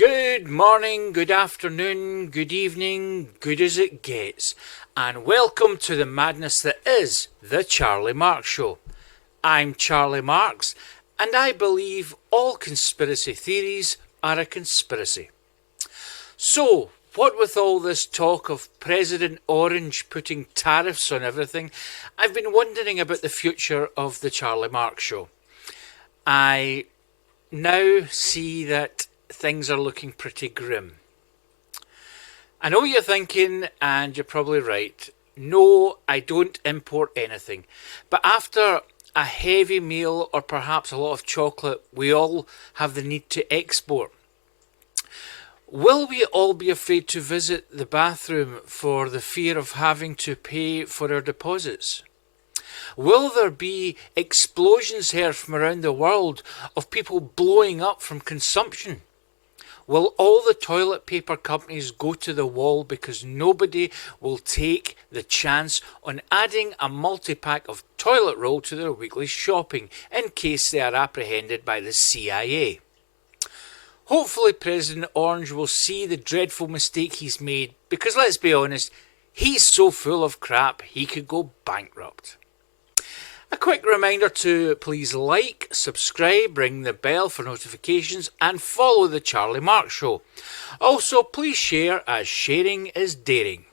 Good morning, good afternoon, good evening, good as it gets, and welcome to the madness that is the Charlie Marx Show. I'm Charlie Marx, and I believe all conspiracy theories are a conspiracy. So, what with all this talk of President Orange putting tariffs on everything, I've been wondering about the future of the Charlie Marx Show. I now see that things are looking pretty grim. I know you're thinking, and you're probably right, no, I don't import anything. But after a heavy meal or perhaps a lot of chocolate, we all have the need to export. Will we all be afraid to visit the bathroom for the fear of having to pay for our deposits? Will there be explosions here from around the world of people blowing up from consumption? Will all the toilet paper companies go to the wall because nobody will take the chance on adding a multi-pack of toilet roll to their weekly shopping in case they are apprehended by the CIA? Hopefully President Orange will see the dreadful mistake he's made because, let's be honest, he's so full of crap he could go bankrupt. A quick reminder to please like, subscribe, ring the bell for notifications and follow the Charlie Marx Show. Also, please share as sharing is daring.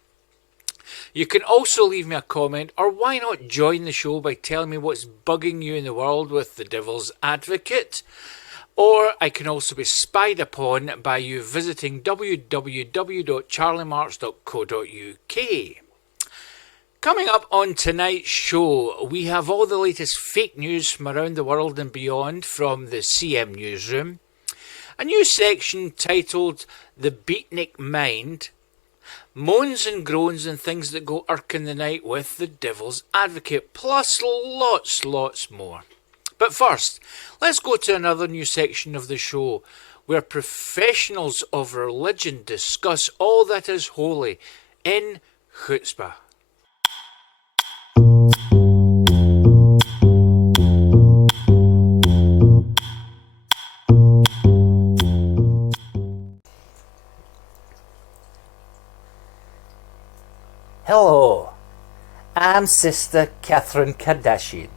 You can also leave me a comment, or why not join the show by telling me what's bugging you in the world with the devil's advocate. Or I can also be spied upon by you visiting www.charliemarx.co.uk. Coming up on tonight's show, we have all the latest fake news from around the world and beyond from the CM Newsroom, a new section titled The Beatnik Mind, moans and groans and things that go irk in the night with the devil's advocate, plus lots more. But first, let's go to another new section of the show where professionals of religion discuss all that is holy in Chutzpah. Hello, I'm Sister Catherine Kardashian,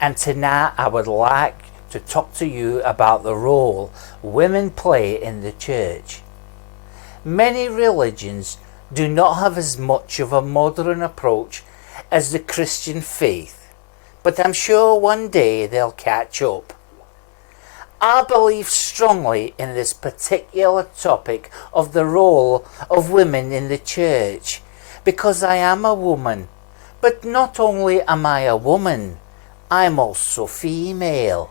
and tonight I would like to talk to you about the role women play in the church. Many religions do not have as much of a modern approach as the Christian faith, but I'm sure one day they'll catch up. I believe strongly in this particular topic of the role of women in the church, because I am a woman. But not only am I a woman, I'm also female.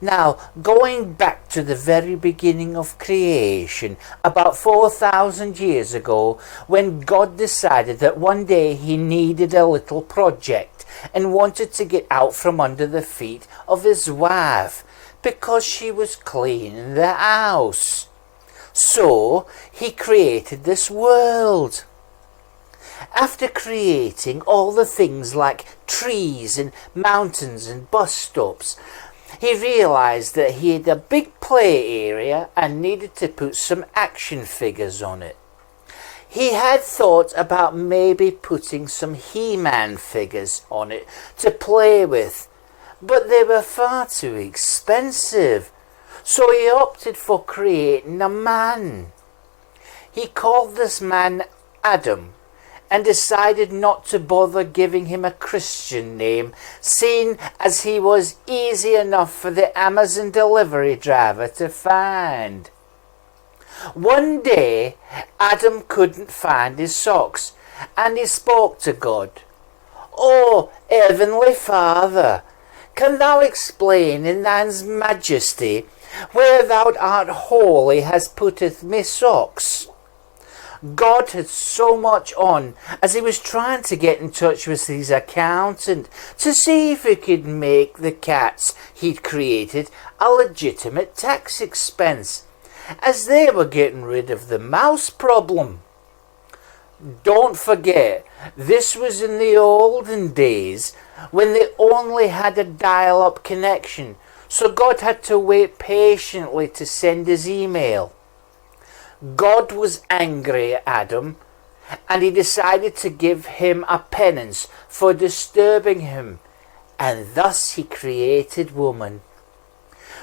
Now, going back to the very beginning of creation, about 4,000 years ago, when God decided that one day he needed a little project and wanted to get out from under the feet of his wife because she was cleaning the house. So, he created this world. After creating all the things like trees and mountains and bus stops, he realised that he had a big play area and needed to put some action figures on it. He had thought about maybe putting some He-Man figures on it to play with, but they were far too expensive, so he opted for creating a man. He called this man Adam, and decided not to bother giving him a Christian name, seeing as he was easy enough for the Amazon delivery driver to find. One day, Adam couldn't find his socks, and he spoke to God. "Oh, Heavenly Father, can thou explain in thine majesty where thou art holy has putteth me socks?" God had so much on as he was trying to get in touch with his accountant to see if he could make the cats he'd created a legitimate tax expense, as they were getting rid of the mouse problem. Don't forget, this was in the olden days when they only had a dial-up connection, So God had to wait patiently to send his email. God was angry at Adam, and he decided to give him a penance for disturbing him, and thus he created woman.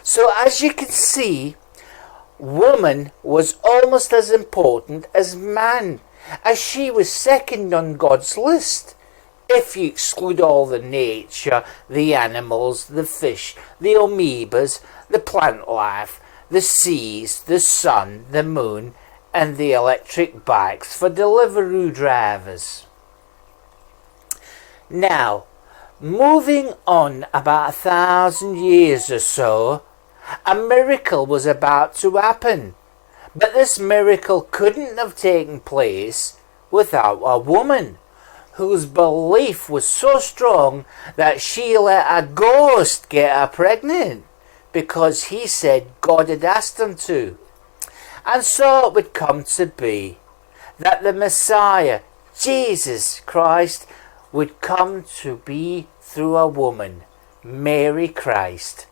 So as you can see, woman was almost as important as man, as she was second on God's list. If you exclude all the nature, the animals, the fish, the amoebas, the plant life, the seas, the sun, the moon, and the electric bikes for Deliveroo drivers. Now, moving on about 1,000 years or so, a miracle was about to happen. But this miracle couldn't have taken place without a woman whose belief was so strong that she let a ghost get her pregnant because he said God had asked him to. And so it would come to be that the Messiah, Jesus Christ, would come to be through a woman, Mary Christ.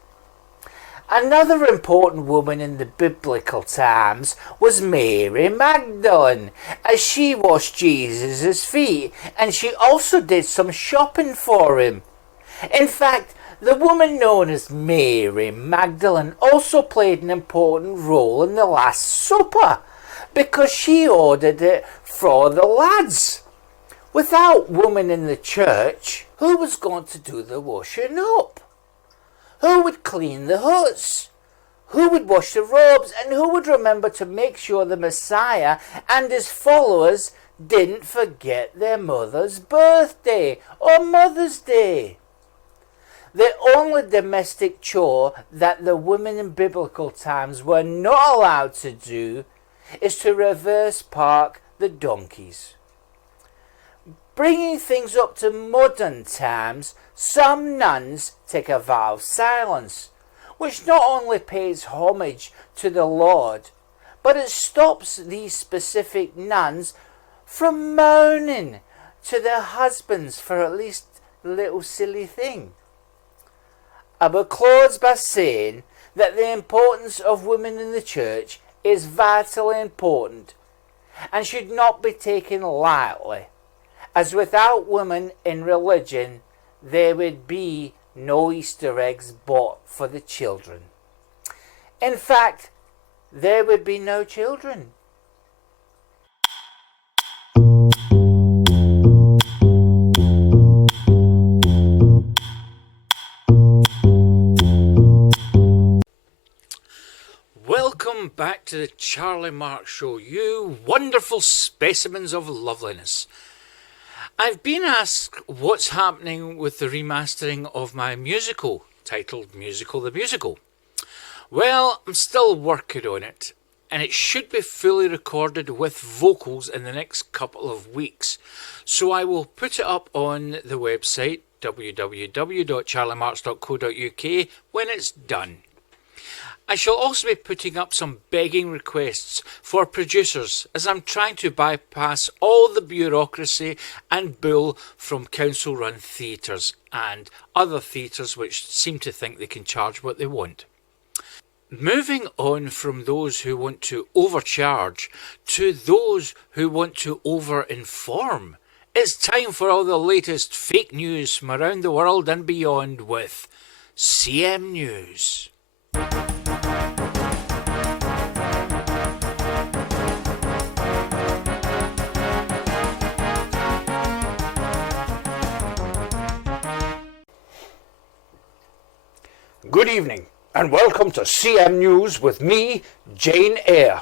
Another important woman in the biblical times was Mary Magdalene, as she washed Jesus' feet, and she also did some shopping for him. In fact, the woman known as Mary Magdalene also played an important role in the Last Supper, because she ordered it for the lads. Without women in the church, who was going to do the washing up? Who would clean the huts? Who would wash the robes? And who would remember to make sure the Messiah and his followers didn't forget their mother's birthday or Mother's Day? The only domestic chore that the women in biblical times were not allowed to do is to reverse park the donkeys. Bringing things up to modern times, some nuns take a vow of silence, which not only pays homage to the Lord, but it stops these specific nuns from moaning to their husbands for at least a little silly thing. I will close by saying that the importance of women in the church is vitally important and should not be taken lightly, as without women in religion there would be no Easter eggs bought for the children. In fact, there would be no children. Welcome back to the Charlie Marx Show, you wonderful specimens of loveliness. I've been asked what's happening with the remastering of my musical, titled Musical the Musical. Well, I'm still working on it, and it should be fully recorded with vocals in the next couple of weeks. So I will put it up on the website, www.charliemarx.co.uk, when it's done. I shall also be putting up some begging requests for producers, as I'm trying to bypass all the bureaucracy and bull from council-run theatres and other theatres which seem to think they can charge what they want. Moving on from those who want to overcharge to those who want to over-inform, it's time for all the latest fake news from around the world and beyond with CM News. Good evening and welcome to CM News with me, Jane Eyre.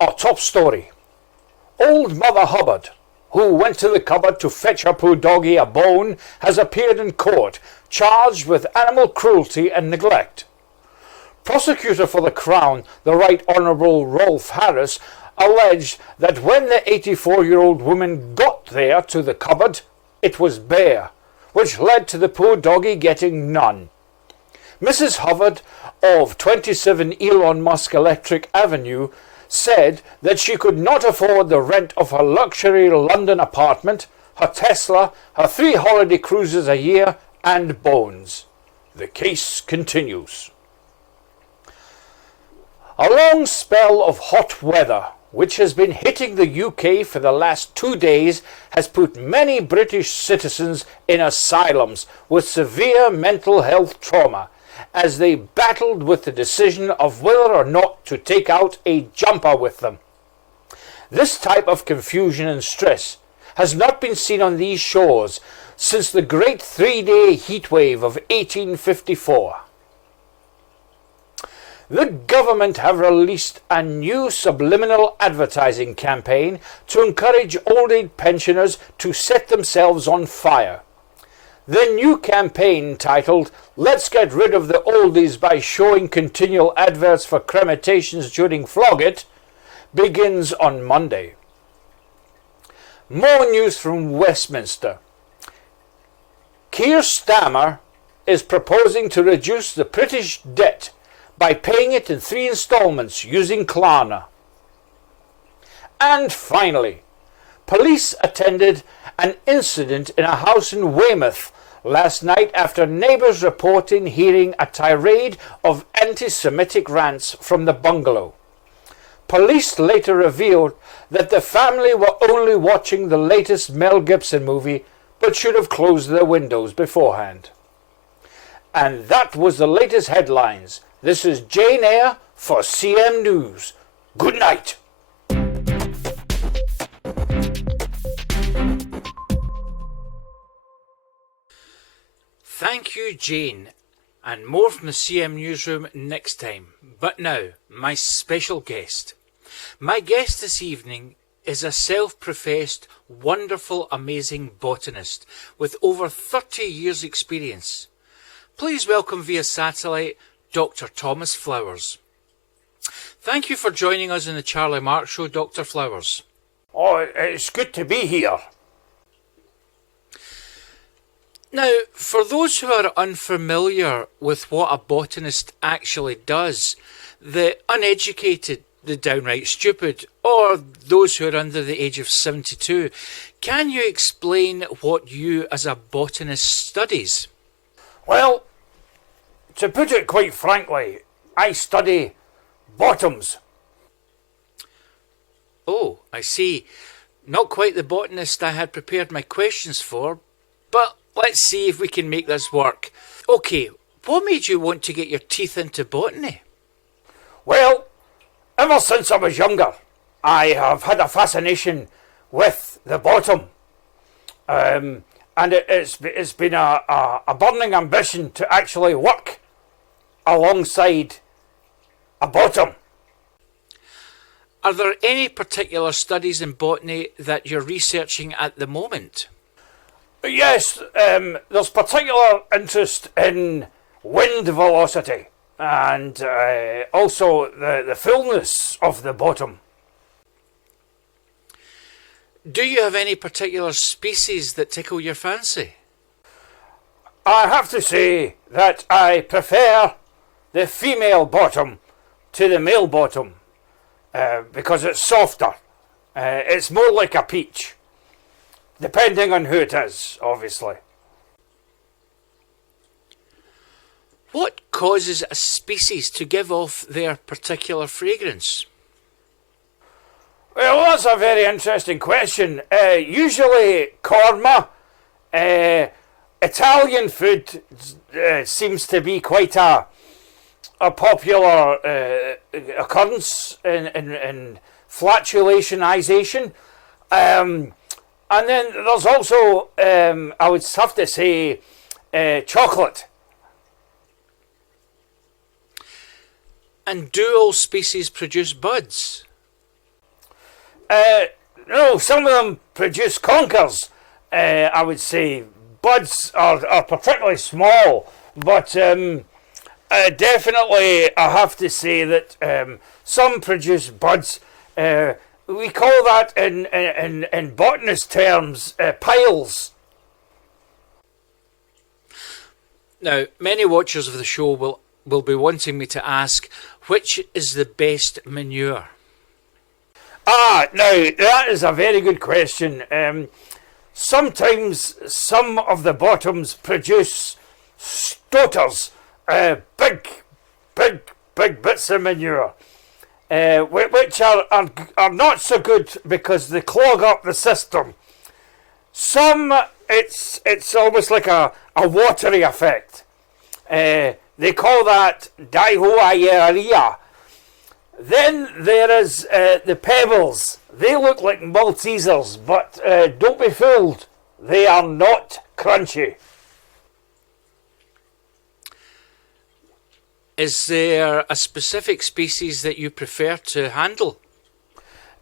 Our top story. Old Mother Hubbard, who went to the cupboard to fetch her poor doggy a bone, has appeared in court, charged with animal cruelty and neglect. Prosecutor for the Crown, the Right Honourable Rolf Harris, alleged that when the 84-year-old woman got there to the cupboard, it was bare, which led to the poor doggy getting none. Mrs. Hubbard of 27 Elon Musk Electric Avenue said that she could not afford the rent of her luxury London apartment, her Tesla, her 3 holiday cruises a year, and bones. The case continues. A long spell of hot weather, which has been hitting the UK for the last 2 days, has put many British citizens in asylums with severe mental health trauma as they battled with the decision of whether or not to take out a jumper with them. This type of confusion and stress has not been seen on these shores since the great 3-day heatwave of 1854. The government have released a new subliminal advertising campaign to encourage old age pensioners to set themselves on fire. The new campaign, titled "Let's Get Rid of the Oldies by Showing Continual Adverts for Cremations During Flog-It," begins on Monday. More news from Westminster. Keir Starmer is proposing to reduce the British debt by paying it in 3 instalments using Klarna. And finally, police attended an incident in a house in Weymouth last night after neighbours reporting hearing a tirade of anti-Semitic rants from the bungalow. Police later revealed that the family were only watching the latest Mel Gibson movie but should have closed their windows beforehand. And that was the latest headlines. This is Jane Eyre for CM News. Good night. Thank you, Jane, and more from the CM Newsroom next time. But now, my special guest. My guest this evening is a self-professed, wonderful, amazing botanist with over 30 years' experience. Please welcome via satellite Dr. Thomas Flowers. Thank you for joining us in the Charlie Marx Show, Dr. Flowers. Oh, it's good to be here. Now, for those who are unfamiliar with what a botanist actually does, the uneducated, the downright stupid, or those who are under the age of 72, can you explain what you as a botanist studies? Well, to put it quite frankly, I study bottoms. Oh, I see. Not quite the botanist I had prepared my questions for, but let's see if we can make this work. Okay, what made you want to get your teeth into botany? Well, ever since I was younger, I have had a fascination with the bottom. And it's been a burning ambition to actually work alongside a bottom. Are there any particular studies in botany that you're researching at the moment? Yes, there's particular interest in wind velocity and also the fullness of the bottom. Do you have any particular species that tickle your fancy? I have to say that I prefer the female bottom to the male bottom because it's softer. It's more like a peach, depending on who it is, obviously. What causes a species to give off their particular fragrance? Well, that's a very interesting question. Usually korma, Italian food seems to be quite a popular occurrence in flatulationization. And then there's also, I would have to say, chocolate. And do all species produce buds? No, some of them produce conkers. I would say buds are particularly small, but definitely I have to say that some produce buds. We call that in botanist terms piles. Now, many watchers of the show will be wanting me to ask, which is the best manure? Now that is a very good question. Sometimes some of the bottoms produce stoters, big bits of manure, which are not so good because they clog up the system. Some, it's almost like a watery effect. They call that diarrhea. Then there is the pebbles. They look like Maltesers, but don't be fooled. They are not crunchy. Is there a specific species that you prefer to handle?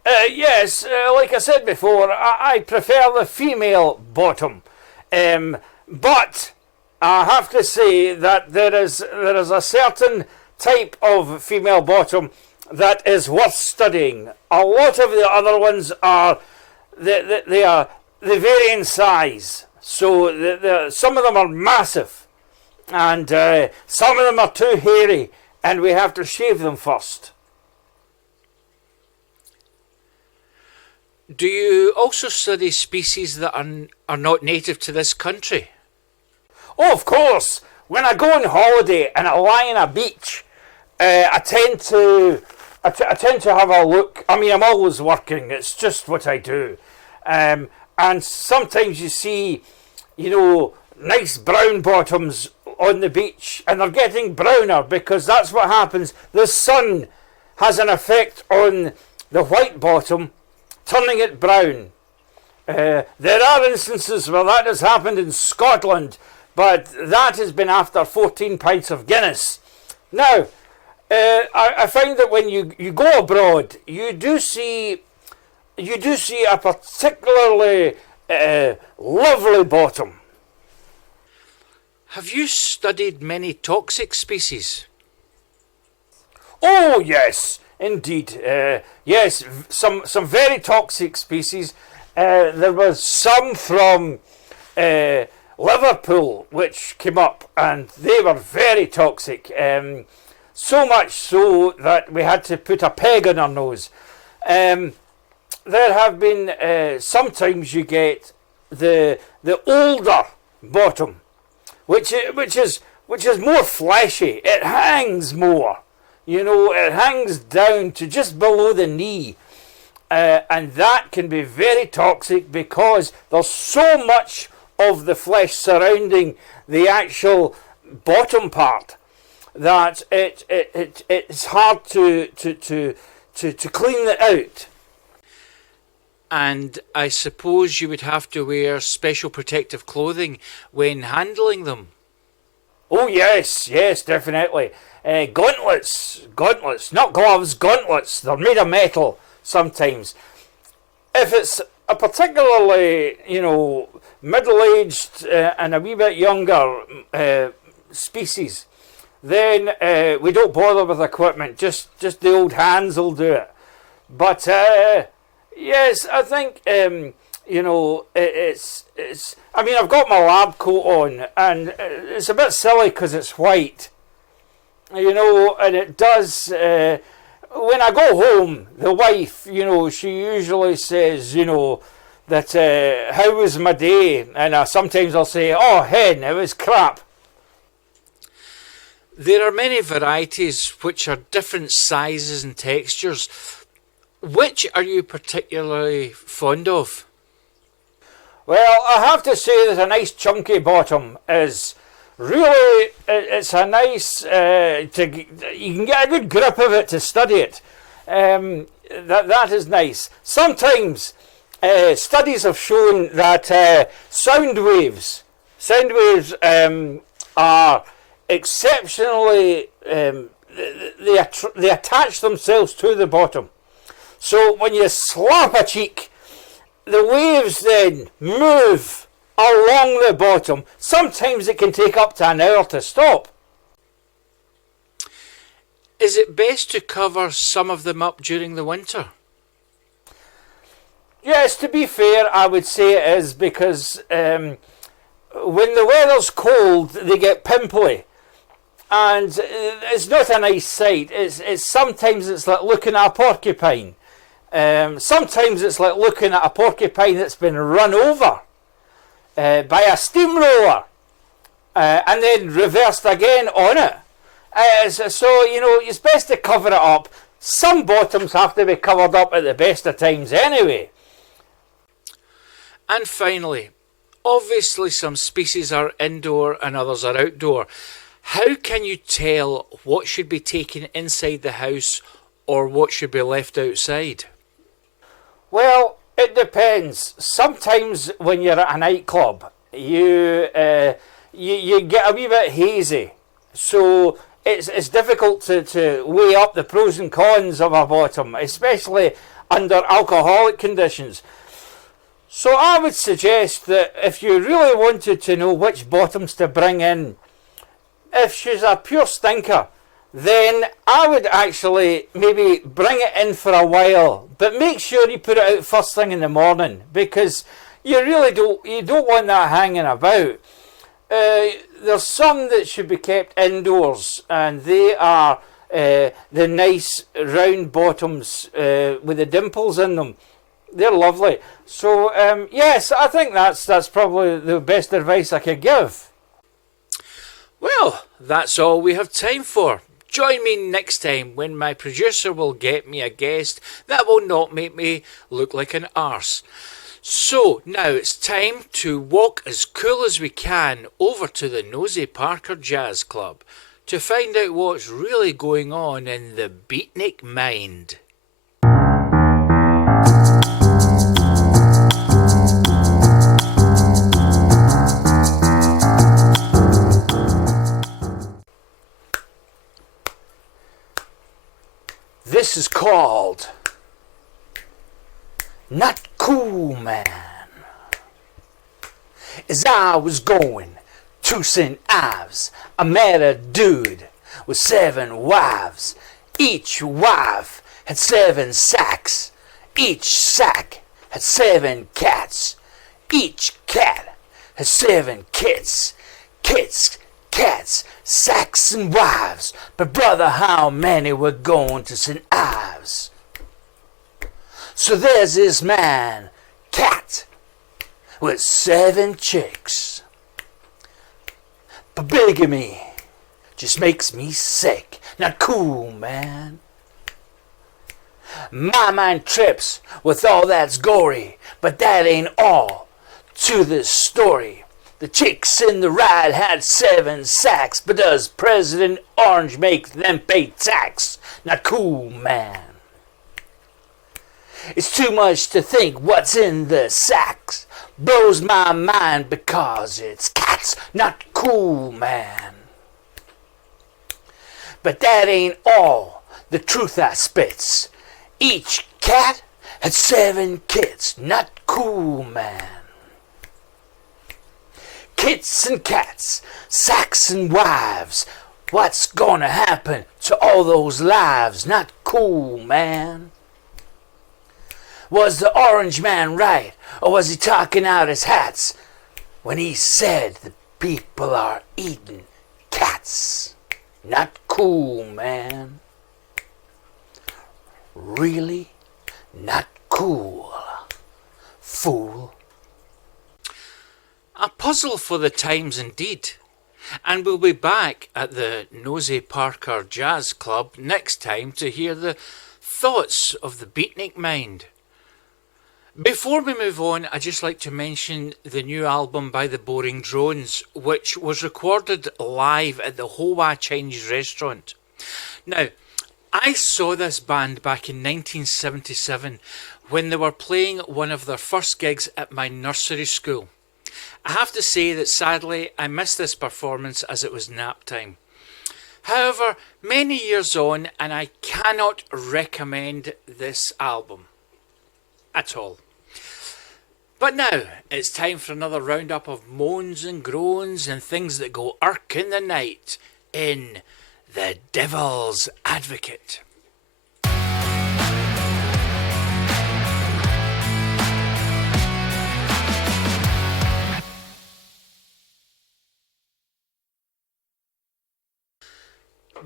Yes, like I said before, I prefer the female bottom. But I have to say that there is a certain type of female bottom that is worth studying. A lot of the other ones are they vary in size. So some of them are massive, and some of them are too hairy, and we have to shave them first. Do you also study species that are not native to this country? Oh, of course. When I go on holiday and I lie on a beach, I tend to have a look. I mean, I'm always working. It's just what I do. And sometimes you see, nice brown bottoms on the beach, and they're getting browner because that's what happens. The sun has an effect on the white bottom, turning it brown. There are instances where that has happened in Scotland, but that has been after 14 pints of Guinness. Now, I find that when you go abroad, you do see a particularly lovely bottom. Have you studied many toxic species? Oh yes, indeed. Yes, some very toxic species. There was some from Liverpool which came up, and they were very toxic. So much so that we had to put a peg on our nose. There have been sometimes you get the older bottom, which is more fleshy. It hangs more. It hangs down to just below the knee. And that can be very toxic because there's so much of the flesh surrounding the actual bottom part that it's hard to clean it out. And I suppose you would have to wear special protective clothing when handling them. Oh yes, definitely. Gauntlets, not gloves, gauntlets. They're made of metal sometimes. If it's a particularly, middle-aged and a wee bit younger species, then we don't bother with equipment. Just the old hands will do it. But yes, I think it's. I mean, I've got my lab coat on, and it's a bit silly because it's white. And it does. When I go home, the wife, she usually says, that how was my day, and sometimes I'll say, oh hen, it was crap. There are many varieties which are different sizes and textures. Which are you particularly fond of? Well, I have to say that a nice chunky bottom is really, it's a nice, you can get a good grip of it to study it. That is nice. Sometimes studies have shown that sound waves are exceptionally, they attach themselves to the bottom. So when you slap a cheek, the waves then move along the bottom. Sometimes it can take up to an hour to stop. Is it best to cover some of them up during the winter? Yes, to be fair, I would say it is, because when the weather's cold, they get pimply. And it's not a nice sight. Sometimes it's like looking at a porcupine. Sometimes it's like looking at a porcupine that's been run over by a steamroller. and then reversed again on it. So, it's best to cover it up. Some bottoms have to be covered up at the best of times anyway. And finally, obviously some species are indoor and others are outdoor. How can you tell what should be taken inside the house or what should be left outside? Well, it depends. Sometimes when you're at a nightclub, you get a wee bit hazy. So it's difficult to weigh up the pros and cons of a bottom, especially under alcoholic conditions. So I would suggest that if you really wanted to know which bottoms to bring in, if she's a pure stinker, then I would actually maybe bring it in for a while, but make sure you put it out first thing in the morning, because you really don't want that hanging about. There's some that should be kept indoors, and they are the nice round bottoms with the dimples in them. They're lovely. So yes, I think that's probably the best advice I could give. Well, that's all we have time for. Join me next time when my producer will get me a guest that will not make me look like an arse. So now it's time to walk as cool as we can over to the Nosy Parker Jazz Club to find out what's really going on in the Beatnik Mind. This is called Not Cool Man. As I was going to St. Ives, I met a dude with 7 wives. Each wife had 7 sacks. Each sack had 7 cats. Each cat had 7 kits. Kits, cats, sacks and wives. But brother, how many were going to St. Ives? So there's this man, cat, with 7 chicks. But bigamy just makes me sick. Not cool, man. My mind trips with all that's gory, but that ain't all to this story. The chicks in the ride had 7 sacks, but does President Orange make them pay tax? Not cool, man. It's too much to think what's in the sacks. Blows my mind because it's cats. Not cool, man. But that ain't all the truth I spits. Each cat had 7 kits. Not cool, man. Kits and cats, sacks and wives. What's gonna happen to all those lives? Not cool, man. Was the orange man right, or was he talking out his hats when he said the people are eating cats? Not cool, man. Really not cool, fool. A puzzle for the times indeed. And we'll be back at the Nosy Parker Jazz Club next time to hear the thoughts of the Beatnik Mind. Before we move on, I'd just like to mention the new album by the Boring Drones, which was recorded live at the Hoa Chinese restaurant. Now, I saw this band back in 1977 when they were playing one of their first gigs at my nursery school. I have to say that sadly I missed this performance as it was nap time. However, many years on, and I cannot recommend this album at all. But now, it's time for another roundup of moans and groans and things that go irk in the night in The Devil's Advocate.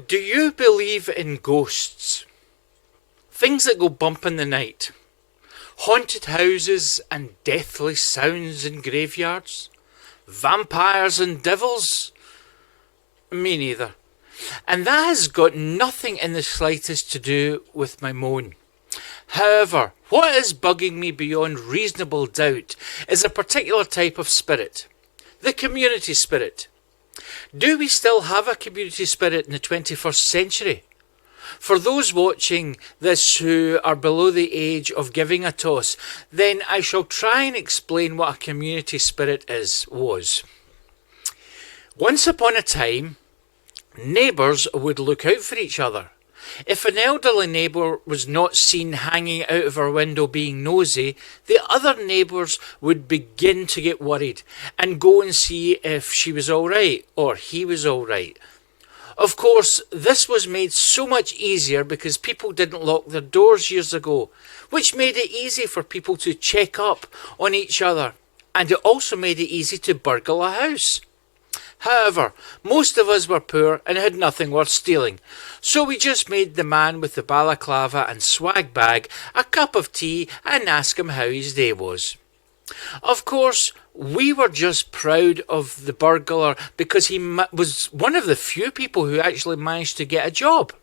Do you believe in ghosts? Things that go bump in the night? Haunted houses and deathly sounds in graveyards? Vampires and devils? Me neither. And that has got nothing in the slightest to do with my moan. However, what is bugging me beyond reasonable doubt is a particular type of spirit. The community spirit. Do we still have a community spirit in the 21st century? For those watching this who are below the age of giving a toss, then I shall try and explain what a community spirit was. Once upon a time, neighbours would look out for each other. If an elderly neighbour was not seen hanging out of her window being nosy, the other neighbours would begin to get worried and go and see if she was all right or he was all right. Of course, this was made so much easier because people didn't lock their doors years ago, which made it easy for people to check up on each other, and it also made it easy to burgle a house. However, most of us were poor and had nothing worth stealing, so we just made the man with the balaclava and swag bag a cup of tea and asked him how his day was. Of course, we were just proud of the burglar because he was one of the few people who actually managed to get a job.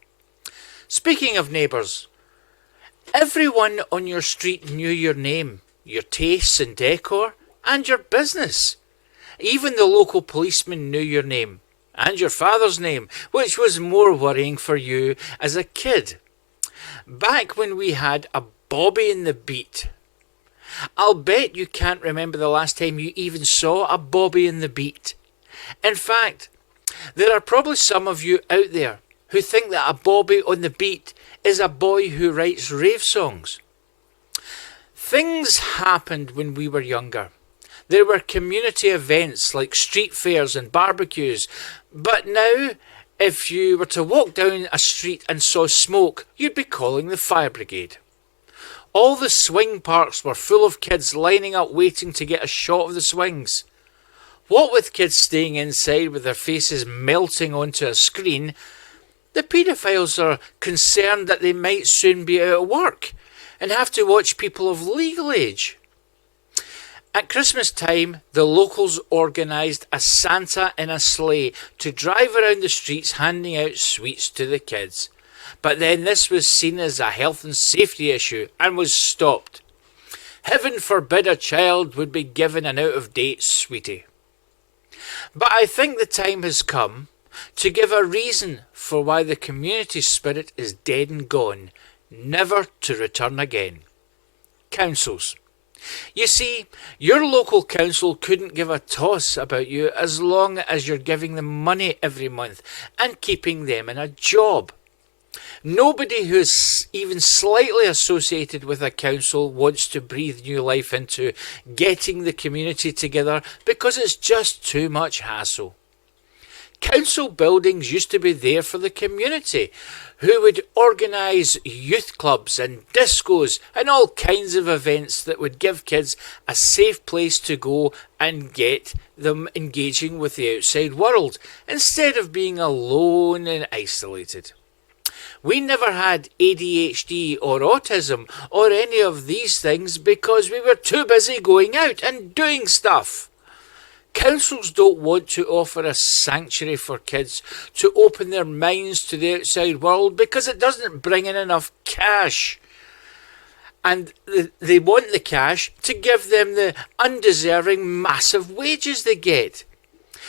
Speaking of neighbours, everyone on your street knew your name, your tastes and decor, and your business. Even the local policeman knew your name, and your father's name, which was more worrying for you as a kid. Back when we had a Bobby in the Beat. I'll bet you can't remember the last time you even saw a Bobby in the Beat. In fact, there are probably some of you out there who think that a Bobby on the Beat is a boy who writes rave songs. Things happened when we were younger. There were community events like street fairs and barbecues, but now, if you were to walk down a street and saw smoke, you'd be calling the fire brigade. All the swing parks were full of kids lining up waiting to get a shot of the swings. What with kids staying inside with their faces melting onto a screen, the paedophiles are concerned that they might soon be out of work and have to watch people of legal age. At Christmas time, the locals organised a Santa in a sleigh to drive around the streets handing out sweets to the kids. But then this was seen as a health and safety issue and was stopped. Heaven forbid a child would be given an out-of-date sweetie. But I think the time has come to give a reason for why the community spirit is dead and gone, never to return again. Councils. You see, your local council couldn't give a toss about you as long as you're giving them money every month and keeping them in a job. Nobody who is even slightly associated with a council wants to breathe new life into getting the community together because it's just too much hassle. Council buildings used to be there for the community, who would organise youth clubs and discos and all kinds of events that would give kids a safe place to go and get them engaging with the outside world, instead of being alone and isolated. We never had ADHD or autism or any of these things because we were too busy going out and doing stuff. Councils don't want to offer a sanctuary for kids to open their minds to the outside world because it doesn't bring in enough cash. And they want the cash to give them the undeserving massive wages they get.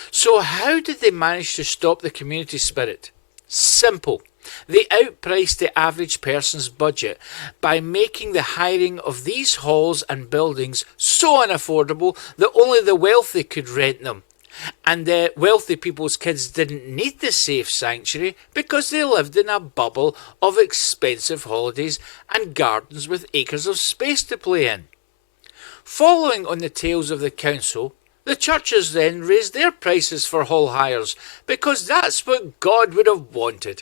So how did they manage to stop the community spirit? Simple. They outpriced the average person's budget by making the hiring of these halls and buildings so unaffordable that only the wealthy could rent them. And the wealthy people's kids didn't need the safe sanctuary because they lived in a bubble of expensive holidays and gardens with acres of space to play in. Following on the tails of the council, the churches then raised their prices for hall hires because that's what God would have wanted.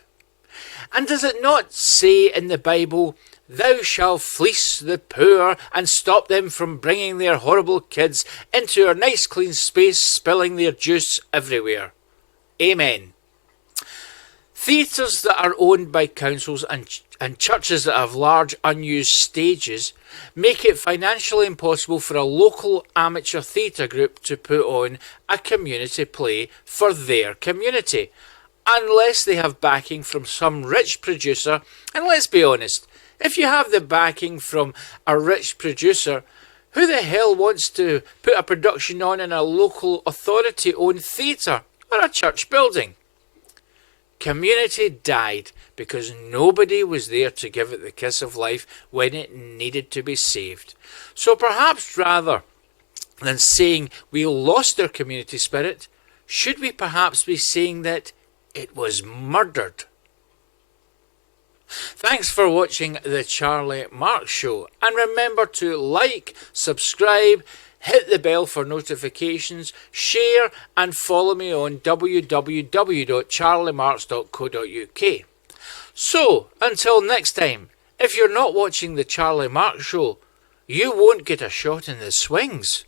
And does it not say in the Bible, "Thou shalt fleece the poor and stop them from bringing their horrible kids into our nice clean space, spilling their juice everywhere"? Amen. Theatres that are owned by councils and and churches that have large unused stages make it financially impossible for a local amateur theatre group to put on a community play for their community, unless they have backing from some rich producer. And let's be honest, if you have the backing from a rich producer, who the hell wants to put a production on in a local authority-owned theatre or a church building? Community died because nobody was there to give it the kiss of life when it needed to be saved. So perhaps rather than saying we lost our community spirit, should we perhaps be saying that it was murdered? Thanks for watching the Charlie Marx Show, and remember to like, subscribe, hit the bell for notifications, share and follow me on www.charliemarx.co.uk. So, until next time, if you're not watching the Charlie Marx Show, you won't get a shot in the swings.